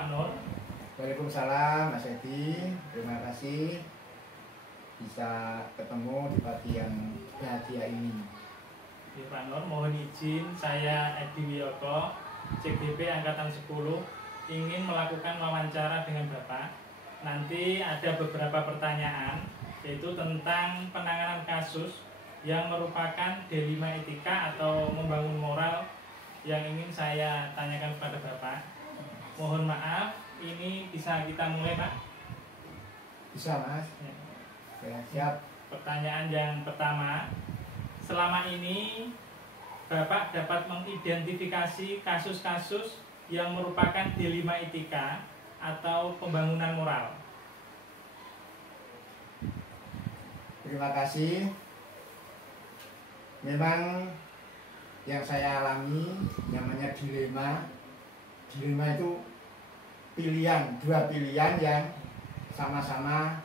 Pak Nur. Waalaikumsalam Mas Edi. Terima kasih bisa ketemu di pagi yang bahagia ini. Pak Nur, mohon izin saya Edi Wiyoko, CGP Angkatan 10, ingin melakukan wawancara dengan Bapak. Nanti ada beberapa pertanyaan, yaitu tentang penanganan kasus yang merupakan D5 etika atau membangun moral yang ingin saya tanyakan kepada Bapak. Mohon maaf, ini bisa kita mulai, Pak? Bisa, Mas? Ya, siap. Pertanyaan yang pertama, selama ini Bapak dapat mengidentifikasi kasus-kasus yang merupakan D5 etika atau pembangunan moral. Terima kasih. Memang yang saya alami namanya dilema. Dilema itu dua pilihan yang sama-sama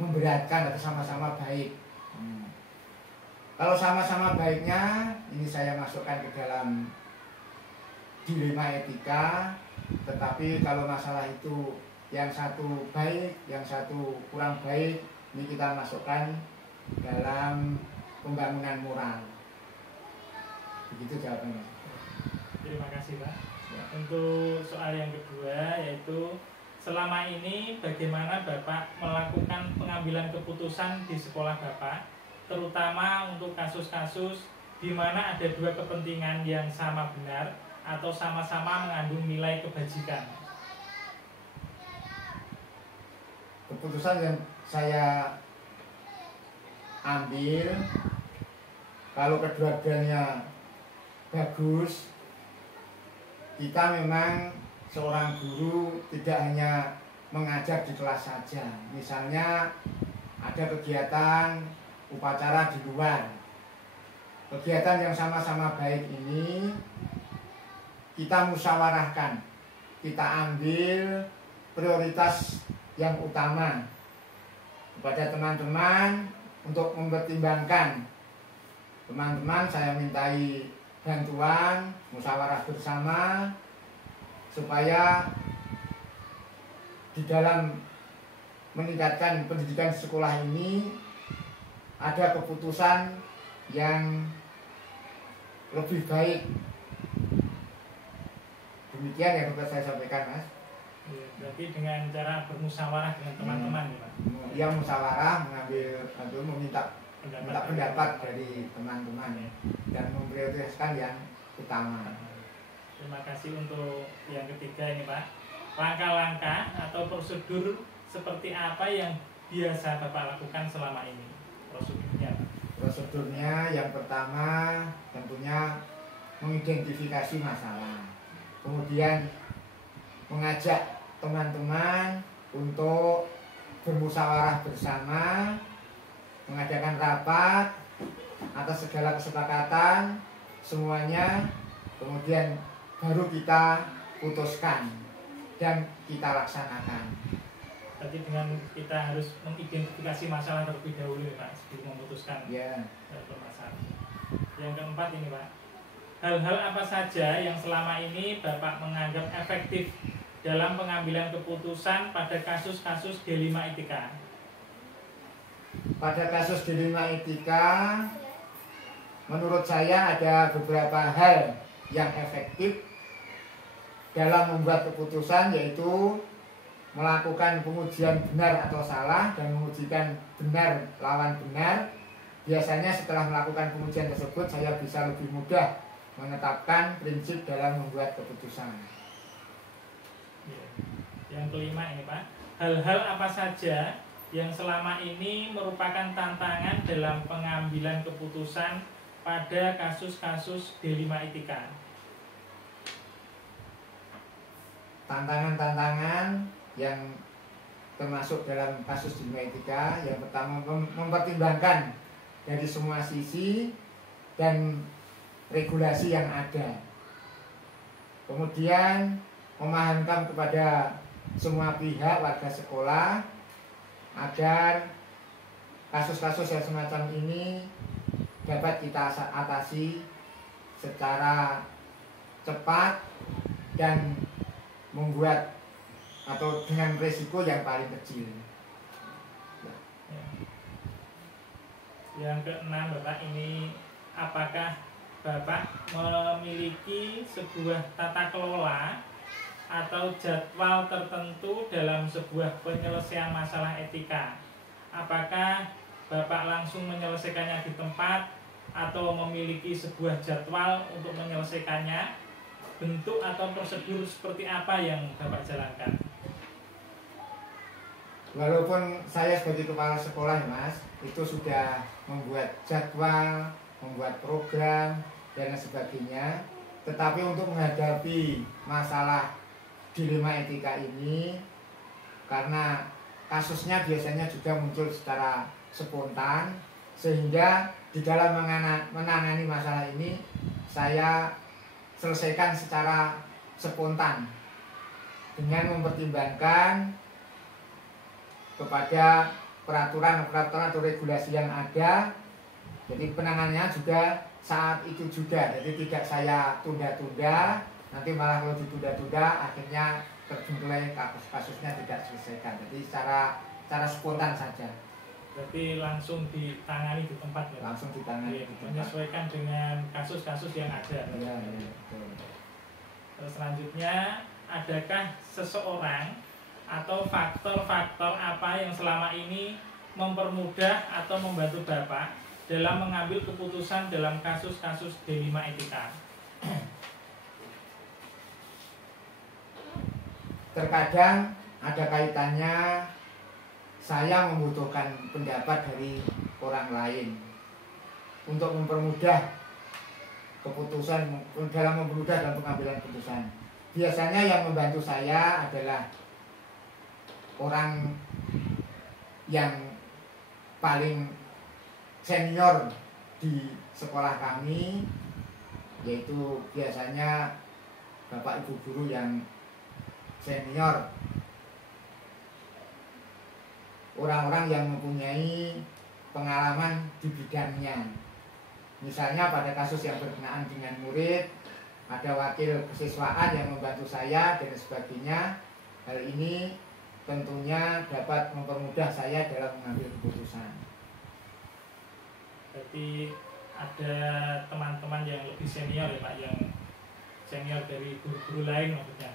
memberatkan atau sama-sama baik. Kalau sama-sama baiknya, ini saya masukkan ke dalam dilema etika. Tetapi kalau masalah itu yang satu baik, yang satu kurang baik, ini kita masukkan dalam pembangunan moral. Begitu jawabannya. Terima kasih, Pak. Ya. Untuk soal yang kedua, yaitu selama ini bagaimana Bapak melakukan pengambilan keputusan di sekolah Bapak, terutama untuk kasus-kasus di mana ada dua kepentingan yang sama benar atau sama-sama mengandung nilai kebajikan. Keputusan yang saya ambil, kalau kedua-duanya bagus, kita memang seorang guru tidak hanya mengajar di kelas saja. Misalnya ada kegiatan upacara di luar. Kegiatan yang sama-sama baik ini kita musyawarahkan, kita ambil prioritas yang utama kepada teman-teman untuk mempertimbangkan. Teman-teman saya mintai bantuan, musyawarah bersama supaya di dalam meningkatkan pendidikan di sekolah ini ada keputusan yang lebih baik. Demikian yang dapat saya sampaikan, Mas. Berarti dengan cara bermusyawarah dengan teman-teman, ya, Pak? Yang musyawarah, mengambil atau minta pendapat dari teman-teman dan memprioritaskan yang utama. Terima kasih untuk yang ketiga ini, Pak. Langkah-langkah atau prosedur seperti apa yang biasa Bapak lakukan selama ini? Prosedurnya, Pak. Prosedurnya yang pertama tentunya mengidentifikasi masalah. Kemudian mengajak teman-teman untuk bermusyawarah bersama, mengadakan rapat atas segala kesepakatan semuanya, kemudian baru kita putuskan dan kita laksanakan. Berarti dengan kita harus mengidentifikasi masalah terlebih dahulu, Pak, sebelum memutuskan permasalahan. Yang keempat ini, Pak, hal-hal apa saja yang selama ini Bapak menganggap efektif dalam pengambilan keputusan pada kasus-kasus D5 etika? Pada kasus D5 etika, menurut saya ada beberapa hal yang efektif dalam membuat keputusan, yaitu melakukan pengujian benar atau salah dan mengujikan benar lawan benar. Biasanya setelah melakukan pengujian tersebut, saya bisa lebih mudah menetapkan prinsip dalam membuat keputusan. Yang kelima ini, Pak, hal-hal apa saja yang selama ini merupakan tantangan dalam pengambilan keputusan pada kasus-kasus D5 etika? Tantangan-tantangan yang termasuk dalam kasus D5 etika, yang pertama mempertimbangkan dari semua sisi dan regulasi yang ada. Kemudian memahamkan kepada semua pihak warga sekolah agar kasus-kasus yang semacam ini dapat kita atasi secara cepat dan membuat atau dengan resiko yang paling kecil. Ya. Yang keenam Bapak, ini apakah Bapak memiliki sebuah tata kelola atau jadwal tertentu dalam sebuah penyelesaian masalah etika? Apakah Bapak langsung menyelesaikannya di tempat atau memiliki sebuah jadwal untuk menyelesaikannya? Bentuk atau prosedur seperti apa yang Bapak jalankan? Walaupun saya sebagai kepala sekolah, Mas, itu sudah membuat jadwal, membuat program dan sebagainya, tetapi untuk menghadapi masalah dilema etika ini, karena kasusnya biasanya juga muncul secara spontan, sehingga di dalam menangani masalah ini saya selesaikan secara spontan dengan mempertimbangkan kepada peraturan atau regulasi yang ada. Jadi penanganannya juga saat itu juga, jadi tidak saya tunda-tunda, nanti malah kalau ditunda-tunda akhirnya terjungkelai kasusnya tidak selesaikan. Jadi secara spontan saja. Berarti langsung ditangani di tempat ya? Langsung ditangani di tempat. Menyesuaikan dengan kasus-kasus yang ada. Ya, betul. Terus selanjutnya, adakah seseorang atau faktor-faktor apa yang selama ini mempermudah atau membantu Bapak dalam mengambil keputusan dalam kasus-kasus dilema etika? Terkadang ada kaitannya saya membutuhkan pendapat dari orang lain untuk mempermudah keputusan, dalam mempermudah dalam pengambilan keputusan. Biasanya yang membantu saya adalah orang yang paling senior di sekolah kami, yaitu biasanya Bapak Ibu guru yang senior, orang-orang yang mempunyai pengalaman di bidangnya. Misalnya pada kasus yang berkenaan dengan murid, ada wakil kesiswaan yang membantu saya dan sebagainya. Hal ini tentunya dapat mempermudah saya dalam mengambil keputusan. Berarti ada teman-teman yang lebih senior ya Pak, yang senior dari guru-guru lain maksudnya,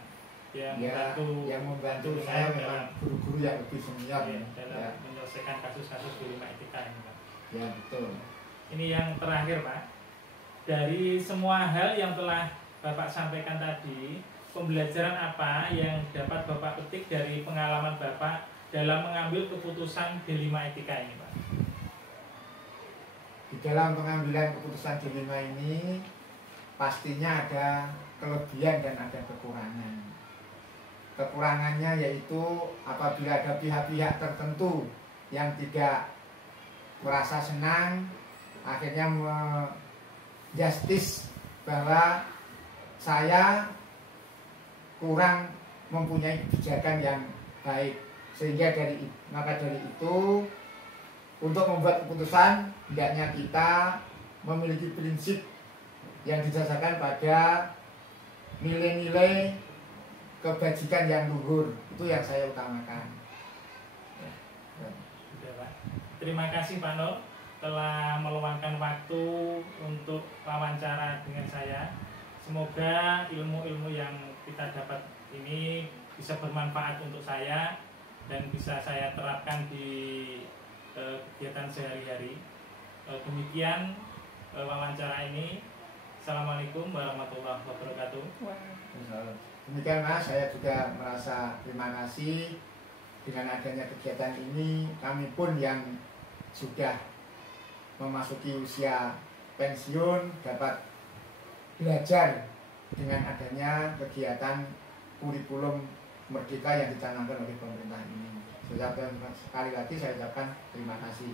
yang ya, membantu saya memang guru-guru yang lebih senior ya, dalam menyelesaikan kasus-kasus dilema etika ini Pak. Ya, betul. Ini yang terakhir Pak, dari semua hal yang telah Bapak sampaikan tadi, pembelajaran apa yang dapat Bapak petik dari pengalaman Bapak dalam mengambil keputusan dilema etika ini Pak? Di dalam pengambilan keputusan dilema ini pastinya ada kelebihan dan ada kekurangan. Kekurangannya yaitu apabila ada pihak-pihak tertentu yang tidak merasa senang, akhirnya menjustis bahwa saya kurang mempunyai kebijakan yang baik, sehingga maka dari itu untuk membuat keputusan hendaknya kita memiliki prinsip yang didasarkan pada nilai-nilai kebajikan yang luhur. Itu yang saya utamakan. Sudah Pak. Terima kasih Pak Nur telah meluangkan waktu untuk wawancara dengan saya. Semoga ilmu-ilmu yang kita dapat ini bisa bermanfaat untuk saya dan bisa saya terapkan di kegiatan sehari-hari. Demikian wawancara ini. Assalamualaikum warahmatullahi wabarakatuh. Demikian Mas, saya juga merasa terima kasih dengan adanya kegiatan ini. Kami pun yang sudah memasuki usia pensiun dapat belajar dengan adanya kegiatan kurikulum merdeka yang dicanangkan oleh pemerintah ini. Sekali lagi saya ucapkan terima kasih.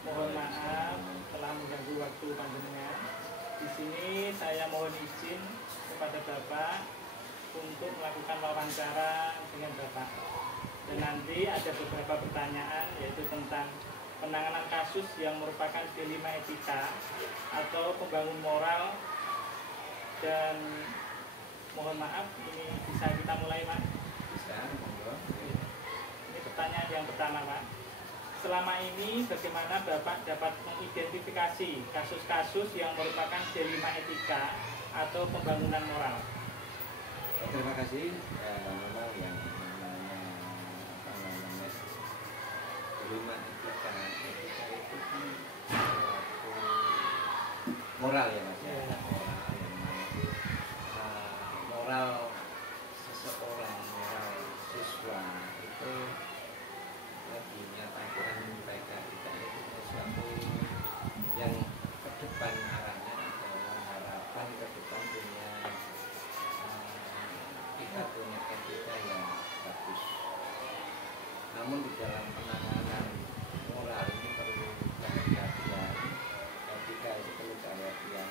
Mohon Bapak untuk melakukan wawancara dengan Bapak. Dan nanti ada beberapa pertanyaan, yaitu tentang penanganan kasus yang merupakan dilema etika atau pembangun moral. Dan mohon maaf, ini bisa kita mulai, Pak? Bisa, monggo. Ini pertanyaan yang pertama, Pak. Selama ini bagaimana Bapak dapat mengidentifikasi kasus-kasus yang merupakan dilema etika atau pembangunan moral? Terima kasih. Memang yang namanya apa namanya dilema etika itu kan suatu moral ya Mas. Ya. Moral yang mana moral seseorang, moral siswa itu dinyatakan mereka kita itu sesuatu yang ke depan arahnya adalah harapan ke depan kita punya etika yang bagus. Namun di dalam penanganan moral ini perlu kehati-hatian. Etika itu perlu kehati-hatian.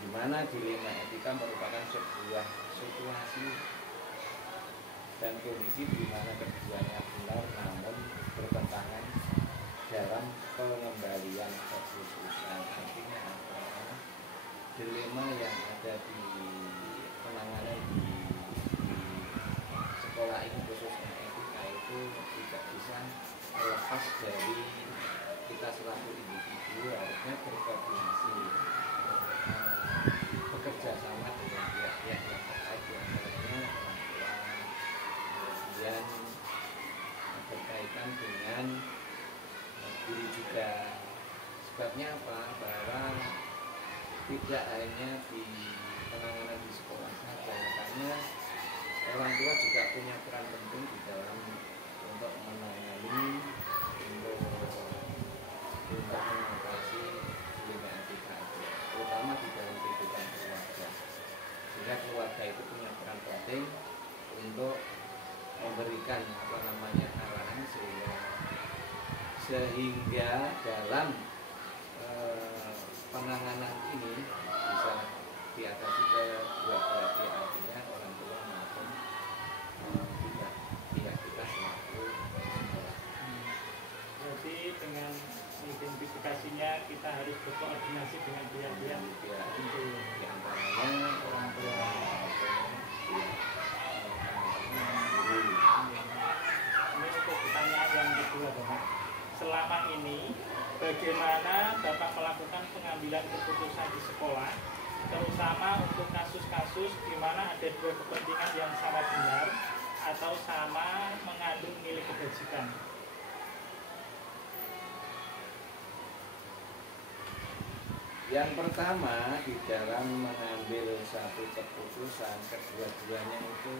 Di mana dilema etika merupakan sebuah situasi dan kondisi di mana keduanya benar namun bertentangan dalam pengembalian keputusan. Artinya apa? Dilema yang ada di penanganan di sekolah ini khususnya etika itu tidak bisa lepas dari kita selaku individu harusnya berkoordinasi, bekerja sama dengan pihak-pihak yang terkait, diantaranya orang tua, kemudian berkaitan dengan guru juga. Sebabnya apa? Bahwa tidak hanya di penanganan di sekolah saja, karena orang tua juga punya peran penting di dalam untuk menangani, untuk mengatasi dilema etika itu, terutama di dalam kehidupan keluarga. Sehingga keluarga itu punya peran penting untuk memberikan apa namanya arahan sehingga dalam penanganan ini bisa diatasi kedua belah pihak, artinya orang tua maupun pihak kita selaku. Berarti dengan mengidentifikasinya kita harus berkoordinasi dengan pihak-pihak itu diantaranya orang tua maupun pihak guru. Ini untuk pertanyaan yang kedua, Bapak. Selama ini bagaimana Bapak melakukan pengambilan keputusan di sekolah, terutama untuk kasus-kasus di mana ada dua kepentingan yang sama benar atau sama mengandung nilai kebajikan? Yang pertama, di dalam mengambil satu keputusan, kedua-duanya itu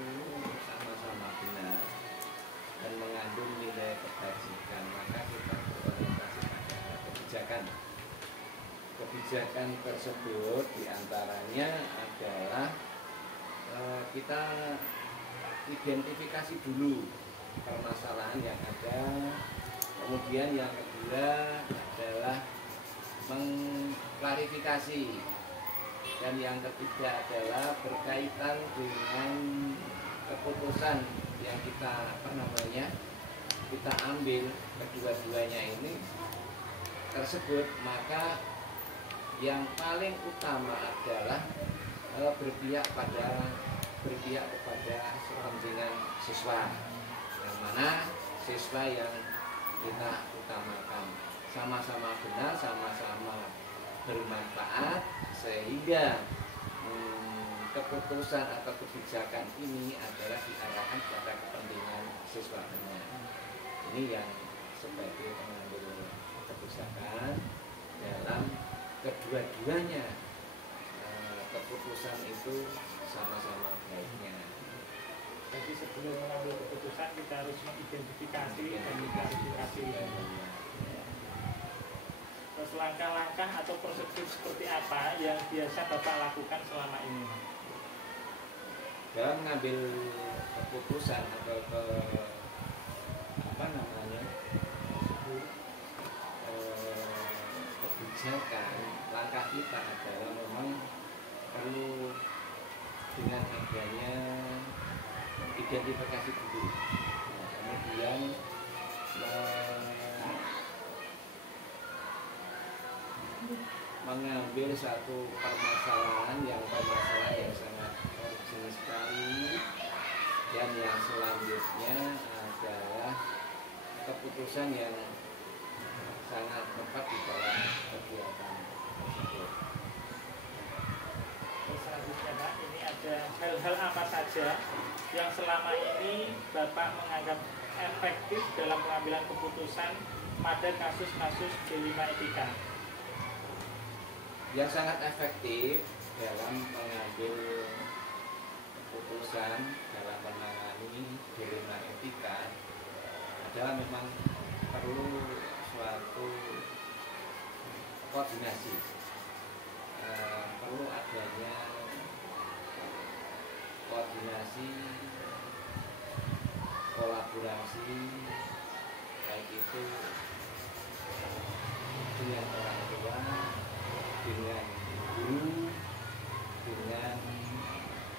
sama-sama benar dan mengandung nilai kebajikan, maka kita berorientasi pada kebijakan. Kebijakan tersebut diantaranya adalah kita identifikasi dulu permasalahan yang ada, kemudian yang kedua adalah mengklarifikasi, dan yang ketiga adalah berkaitan dengan keputusan yang kita kita ambil kedua-duanya ini tersebut, maka yang paling utama adalah berpihak kepada kepentingan siswa, yang mana siswa yang kita utamakan, sama-sama benar, sama-sama bermanfaat, sehingga keputusan atau kebijakan ini adalah diarahkan pada kepentingan siswa benar. Ini yang sebagai pengambil kebijakan dalam kedua-duanya keputusan itu sama-sama baiknya. Jadi sebelum mengambil keputusan kita harus mengidentifikasi dan mengklarifikasi. Terus langkah-langkah atau prosedur seperti apa yang biasa Bapak lakukan selama ini? Dalam mengambil keputusan atau kebijakan, langkah kita adalah memang perlu dengan adanya identifikasi dulu, nah, kemudian mengambil satu permasalahan yang sangat urgent sekali, dan yang selanjutnya adalah keputusan yang sangat tepat di dalam kegiatan tersebut. Selanjutnya Pak, ini ada hal-hal apa saja yang selama ini Bapak menganggap efektif dalam pengambilan keputusan pada kasus-kasus D5 etika? Yang sangat efektif dalam mengambil keputusan dalam menangani D5 etika adalah memang perlu suatu koordinasi, perlu adanya koordinasi, kolaborasi, baik itu dengan orang tua, dengan guru, dengan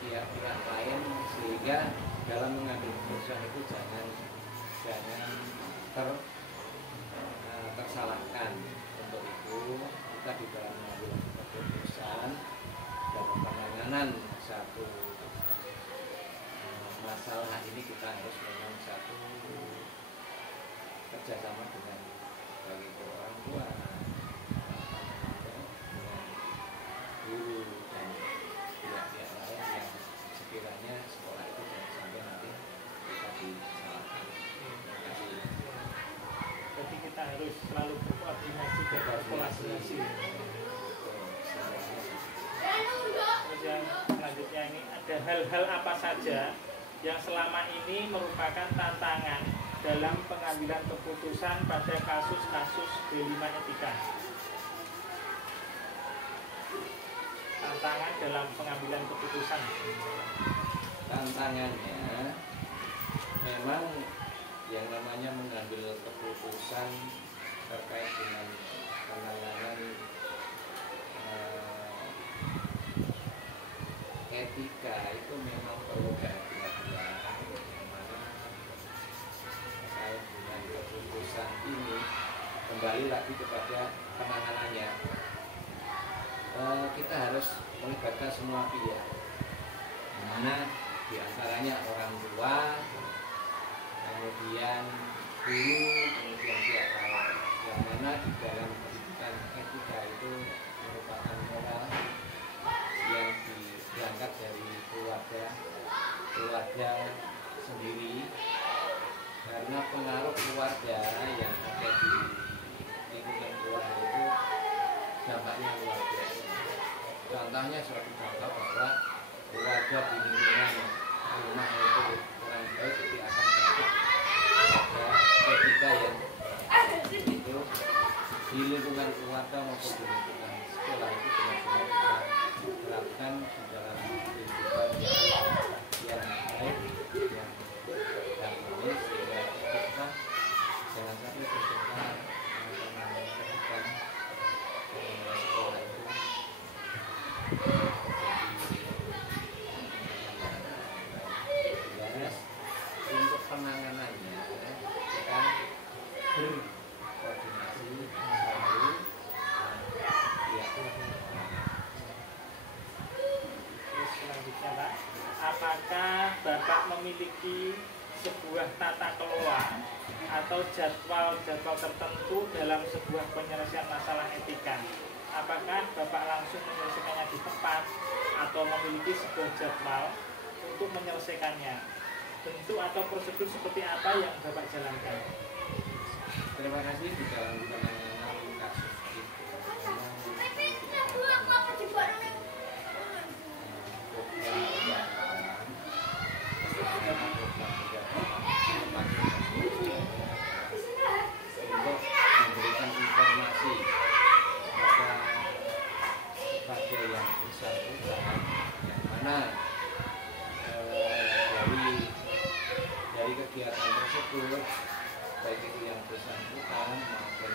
pihak-pihak lain, sehingga dalam mengambil keputusan itu jangan tersalahkan. Untuk itu kita di dalam mengambil keputusan dalam penanganan satu masalah ini, kita harus memang satu kerjasama dengan baik itu orang tua, dengan guru, dan pihak-pihak lain yang sekiranya sekolah itu jangan sampai nanti kita disalahkan. Jadi kita harus selalu berkoordinasi dan berkolaborasi. Terus yang selanjutnya ini ada hal-hal apa saja yang selama ini merupakan tantangan dalam pengambilan keputusan pada kasus-kasus D5 etika? Tantangan dalam pengambilan keputusan. Tantangannya memang yang namanya mengambil keputusan terkait dengan penanganan etika itu memang perlu kehati-hatian, yang mana terkait dengan keputusan ini kembali lagi kepada penanganannya. Kita harus melibatkan semua pihak, di mana diantaranya orang tua, kemudian guru, kemudian pihak lain, yang mana di dalam pendidikan etika itu merupakan moral yang berangkat dari keluarga sendiri, karena pengaruh keluarga yang ada di lingkungan keluarga itu dampaknya luar biasa. Contohnya suatu contoh bahwa keluarga di lingkungan rumah itu kurang baik, itu akan dampak pada etika yang itu di lingkungan keluarga maupun di lingkungan sekolah itu benar-benar kita terapkan di dalam kehidupan yang baik, yang harmonis, sehingga kita jangan sampai terjebak kehidupan sekolah itu jelas. Untuk penanganannya kita berkoordinasi selalu ya. Terus selanjutnya Pak, apakah Bapak memiliki sebuah tata kelola atau jadwal tertentu dalam sebuah penyelesaian masalah etika? Apakah Bapak langsung menyelesaikannya di tempat atau memiliki sebuah jadwal untuk menyelesaikannya? Bentuk atau prosedur seperti apa yang Bapak jalankan? Terima kasih. Di dalam penanganan kasus itu untuk memberikan informasi kepada yang bersangkutan, yang mana dari kegiatan tersebut, baik itu yang bersangkutan maupun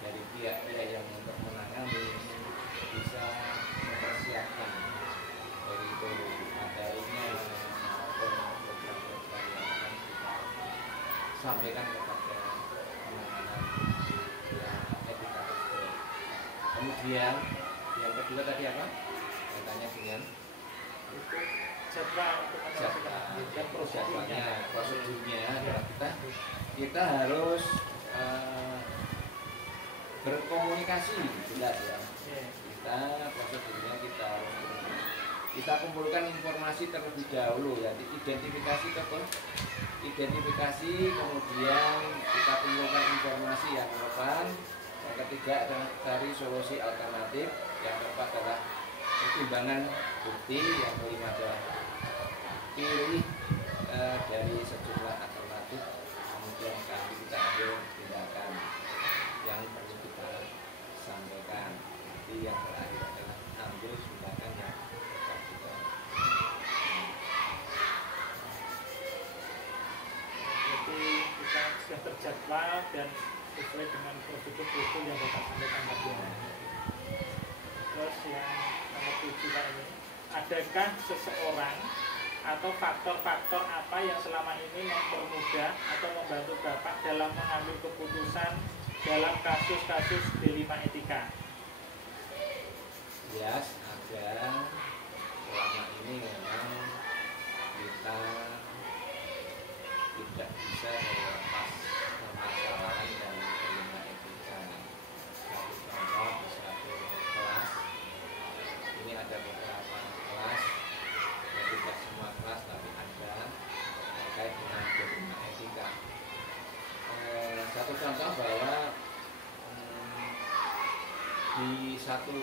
dari pihak-pihak yang untuk menangani bisa mempersiapkan sampaikan kepada penanganan etika tersebut. Kemudian yang kedua tadi apa? Kaitannya dengan jadwal untuk dan prosedurnya adalah kita harus berkomunikasi jelas ya. Prosedurnya kita kumpulkan informasi terlebih dahulu ya, identifikasi kemudian kita kumpulkan informasi yang relevan. Yang ketiga adalah cari solusi alternatif. Yang keempat adalah pertimbangan bukti. Yang kelima adalah pilih dari sejumlah alternatif, kemudian kita ambil tindakan yang perlu kita sampaikan. Jadi yang terakhir adalah ambil tindakan yang tepat juga. Jadi kita sudah terjadwal dan sesuai dengan prosedur yang Bapak sampaikan tadi. Terus yang nomor 7 Pak ini, adakah seseorang atau faktor-faktor apa yang selama ini mempermudah atau membantu Bapak dalam mengambil keputusan dalam kasus-kasus D5 etika? Yes, ada. Selama ini memang kita tidak bisa melepas permasalahan dari D5 etika. Satu contoh di satu kelas, ini ada beberapa kelas, tidak semua kelas tapi ada terkait dengan D5 etika. Satu contoh bahwa di satu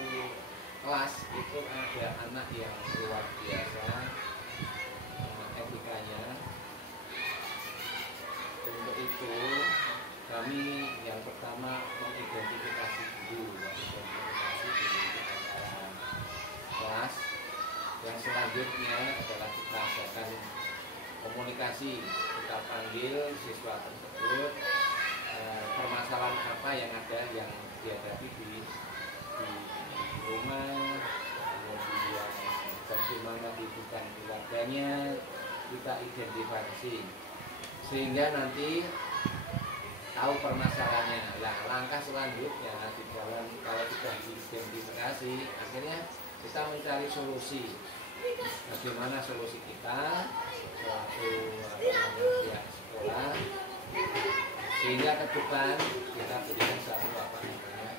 kelas itu ada anak yang luar biasa etikanya. Untuk itu kami yang pertama mengidentifikasi dulu di antara kelas. Yang selanjutnya adalah kita adakan komunikasi, kita panggil siswa tersebut, permasalahan apa yang ada yang dihadapi di rumah, kemudian bagaimana kehidupan keluarganya, kita identifikasi sehingga nanti tahu permasalahannya. Nah, langkah selanjutnya di dalam kalau sudah diidentifikasi, akhirnya kita mencari solusi. Bagaimana solusi kita suatu pihak sekolah sehingga ke depan kita berikan satu berikan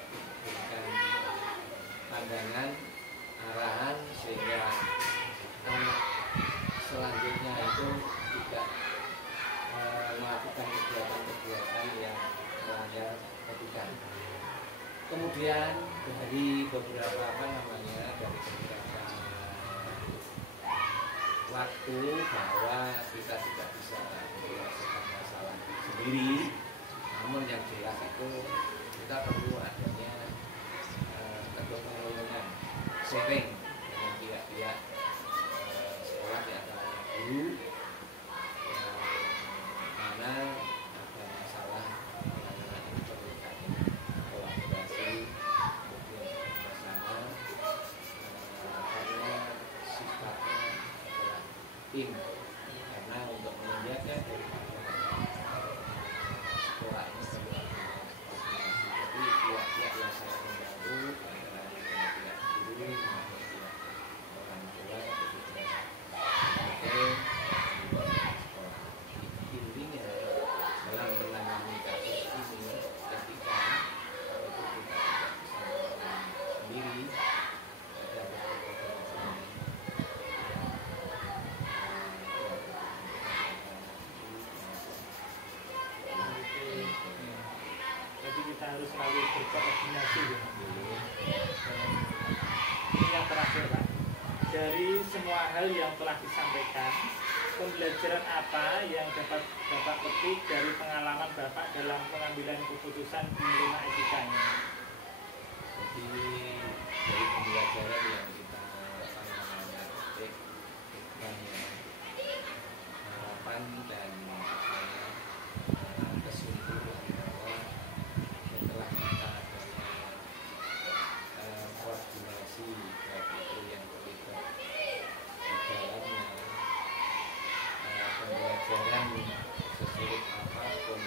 pandangan arahan sehingga anak selanjutnya itu tidak melakukan kegiatan-kegiatan yang melanggar etika. Kemudian dari beberapa dari beberapa waktu bahwa kita tidak bisa menyelesaikan masalah sendiri, namun yang jelas itu kita perlu adanya kegotong-royongan, sharing dengan pihak-pihak sekolah di antaranya guru, mana ada masalah penanganan ini perlu kolaborasi, kemudian bersama karena sifatnya adalah tim, karena untuk menjaga dari sekolah ini perlu jadi pihak-pihak yang sangat membantu antara pihak guru maupun pihak orang tua sebagai sekolah. Intinya dalam menangani kasus ini ketika itu kita tidak bisa melakukan sendiri, ada beberapa Jadi kita harus selalu berkoordinasi ya. Ini yang terakhir Pak, dari semua hal yang telah disampaikan, pembelajaran apa yang dapat Bapak petik dari pengalaman Bapak dalam pengambilan keputusan di rumah etika ini? Jadi dari pembelajaran yang kita petik banyak harapan dan kesimpulan bahwa setelah kita adanya koordinasi baik itu yang terlibat di dalamnya pembelajaran sesulit apapun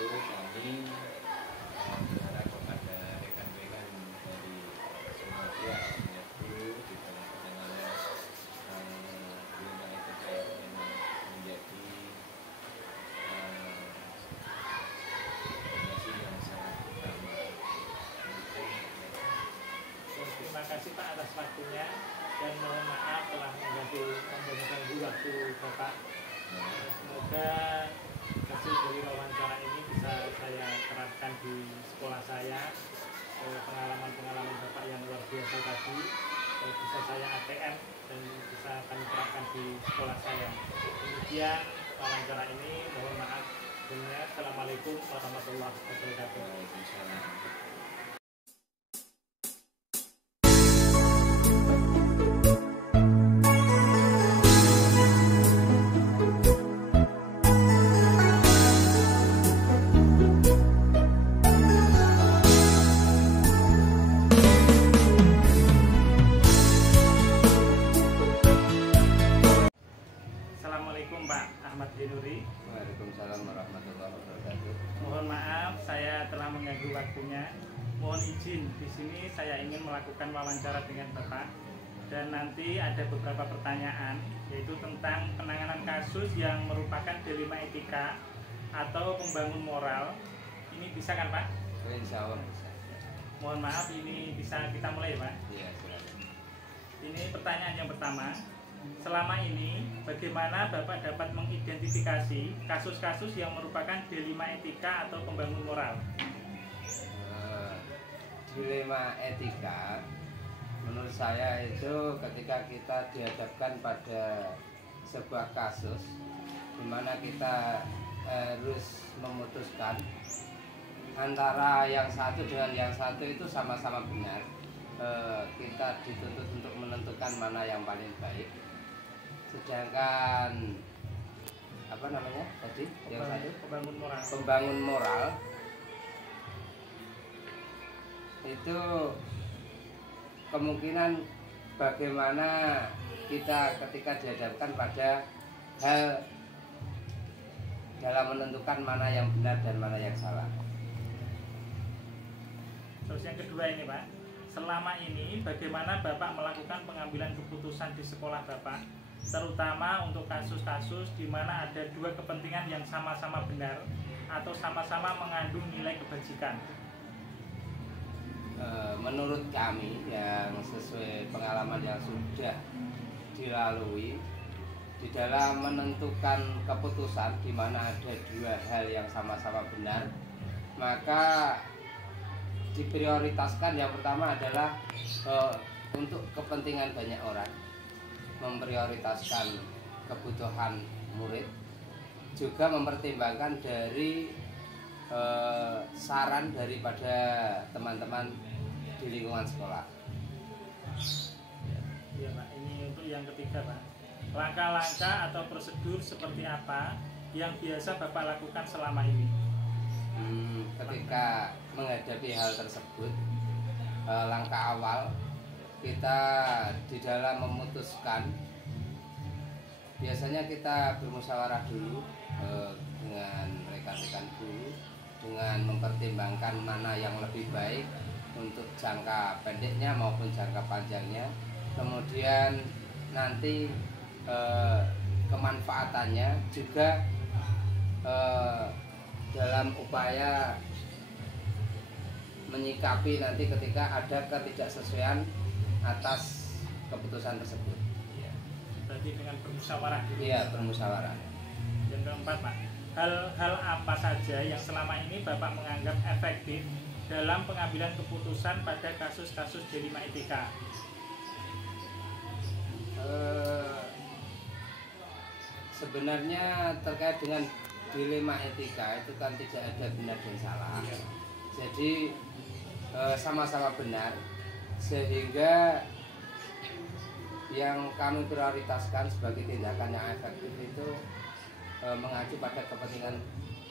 itu kami berharap kepada rekan-rekan dari semua pihak yaitu di dalam penanganan Dilema Etika itu memang menjadi fondasi yang sangat utama. Terima kasih Pak atas waktunya dan mohon maaf telah mengganggu waktu Bapak. Semoga hasil dari wawancara ini bisa saya terapkan di sekolah saya. Pengalaman-pengalaman Bapak yang luar biasa tadi bisa saya ATM dan bisa kami terapkan di sekolah saya. Demikian wawancara ini, mohon maaf. Assalamualaikum warahmatullahi wabarakatuh. Waalaikumsalam. Assalamualaikum Pak Ahmad Dinuri. Waalaikumsalam warahmatullahi wabarakatuh. Mohon maaf saya telah mengganggu waktunya. Mohon izin di sini saya ingin melakukan wawancara dengan Bapak dan nanti ada beberapa pertanyaan yaitu tentang penanganan kasus yang merupakan dilema etika atau pembangun moral. Ini bisa kan Pak? Insya Allah bisa. Mohon maaf ini bisa kita mulai Pak. Iya, silakan. Ini pertanyaan yang pertama. Selama ini, bagaimana Bapak dapat mengidentifikasi kasus-kasus yang merupakan dilema etika atau pembangun moral? Dilema etika, menurut saya itu ketika kita dihadapkan pada sebuah kasus di mana kita harus memutuskan antara yang satu dengan yang satu itu sama-sama benar. Kita dituntut untuk menentukan mana yang paling baik. Sedangkan apa namanya tadi yang satu pembangun moral itu kemungkinan bagaimana kita ketika dihadapkan pada hal dalam menentukan mana yang benar dan mana yang salah. Terus yang kedua ini Pak, selama ini bagaimana Bapak melakukan pengambilan keputusan di sekolah Bapak, terutama untuk kasus-kasus di mana ada dua kepentingan yang sama-sama benar atau sama-sama mengandung nilai kebajikan? Menurut kami yang sesuai pengalaman yang sudah dilalui di dalam menentukan keputusan di mana ada dua hal yang sama-sama benar, maka diprioritaskan yang pertama adalah untuk kepentingan banyak orang, memprioritaskan kebutuhan murid, juga mempertimbangkan dari saran daripada teman-teman di lingkungan sekolah. Ya Pak, ini untuk yang ketiga Pak. Langkah-langkah atau prosedur seperti apa yang biasa Bapak lakukan selama ini? Ketika menghadapi hal tersebut, langkah awal kita di dalam memutuskan, biasanya kita bermusyawarah dulu dengan rekan-rekan guru, dengan mempertimbangkan mana yang lebih baik untuk jangka pendeknya maupun jangka panjangnya. Kemudian nanti kemanfaatannya juga dalam upaya menyikapi nanti ketika ada ketidaksesuaian atas keputusan tersebut. Ya, berarti dengan bermusyawarah. Iya, bermusyawarah. Yang keempat Pak, hal-hal apa saja yang selama ini Bapak menganggap efektif dalam pengambilan keputusan pada kasus-kasus dilema etika? Sebenarnya terkait dengan dilema etika itu kan tidak ada benar dan salah. Jadi sama-sama benar, sehingga yang kami prioritaskan sebagai tindakan yang efektif itu mengacu pada kepentingan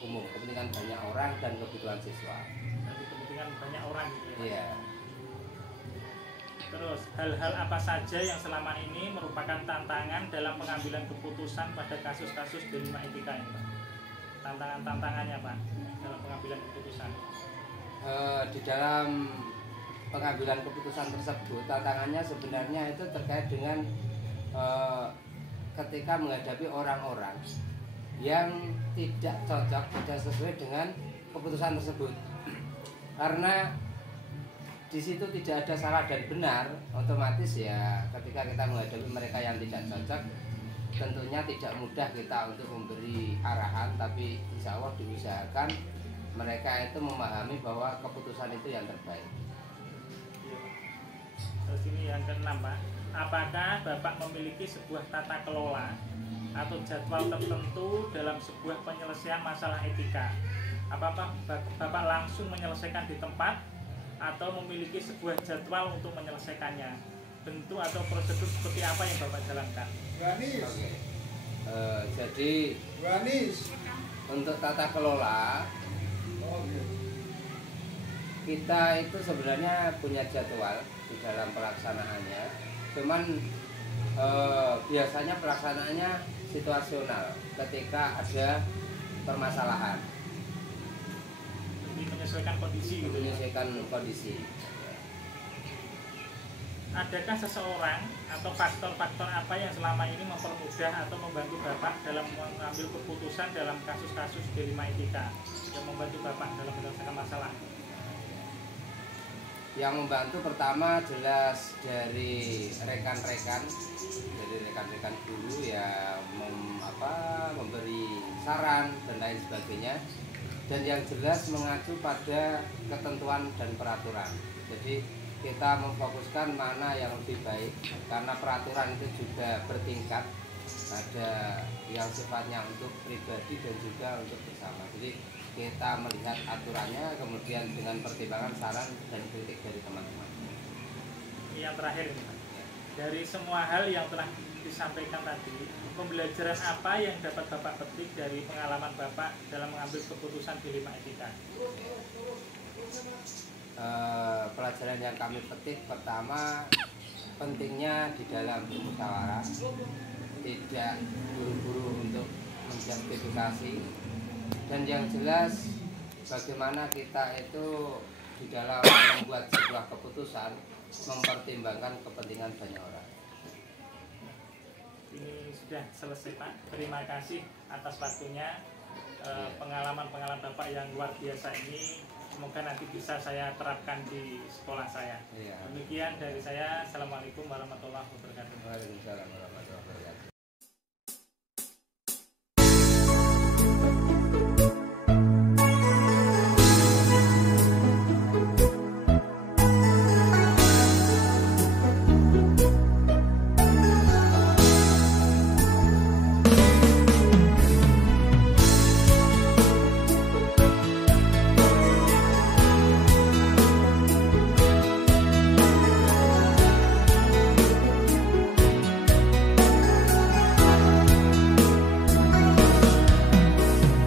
umum, kepentingan banyak orang dan kebutuhan siswa. Berarti kepentingan banyak orang gitu ya? Iya. Terus hal-hal apa saja yang selama ini merupakan tantangan dalam pengambilan keputusan pada kasus-kasus dilema etika ini Pak? tantangan-tantangannya Pak dalam pengambilan keputusan? Di dalam pengambilan keputusan tersebut tantangannya sebenarnya itu terkait dengan ketika menghadapi orang-orang yang tidak cocok, tidak sesuai dengan keputusan tersebut. Karena di situ tidak ada salah dan benar, otomatis ya ketika kita menghadapi mereka yang tidak cocok, tentunya tidak mudah kita untuk memberi arahan, tapi insya Allah diusahakan mereka itu memahami bahwa keputusan itu yang terbaik. Terus ini yang keenam Pak, apakah Bapak memiliki sebuah tata kelola atau jadwal tertentu dalam sebuah penyelesaian masalah etika? Apakah Bapak langsung menyelesaikan di tempat atau memiliki sebuah jadwal untuk menyelesaikannya? Bentuk atau prosedur seperti apa yang Bapak jalankan? Oke. Jadi untuk tata kelola kita itu sebenarnya punya jadwal di dalam pelaksanaannya, cuman biasanya pelaksanaannya situasional ketika ada permasalahan. Menyesuaikan kondisi gitu. Menyesuaikan kondisi. Adakah seseorang atau faktor-faktor apa yang selama ini mempermudah atau membantu Bapak dalam mengambil keputusan dalam kasus-kasus D5 etika yang membantu Bapak dalam menyelesaikan masalah? Yang membantu pertama jelas dari rekan-rekan guru yang memberi saran dan lain sebagainya, dan yang jelas mengacu pada ketentuan dan peraturan. Jadi kita memfokuskan mana yang lebih baik, karena peraturan itu juga bertingkat, ada yang sifatnya untuk pribadi dan juga untuk bersama. Jadi kita melihat aturannya, kemudian dengan pertimbangan saran dan kritik dari teman-teman. Yang terakhir ini Pak, dari semua hal yang telah disampaikan tadi, pembelajaran apa yang dapat Bapak petik dari pengalaman Bapak dalam mengambil keputusan D5 etika? Pelajaran yang kami petik pertama, pentingnya di dalam bermusyawarah, tidak buru-buru untuk menjustifikasi, dan yang jelas bagaimana kita itu di dalam membuat sebuah keputusan mempertimbangkan kepentingan banyak orang. Ini sudah selesai Pak, terima kasih atas waktunya. Pengalaman-pengalaman Bapak yang luar biasa ini semoga nanti bisa saya terapkan di sekolah saya. Demikian dari saya. Assalamualaikum warahmatullahi wabarakatuh. Waalaikumsalam warahmatullahi wabarakatuh.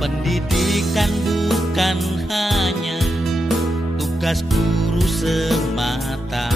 Pendidikan bukan hanya tugas guru semata,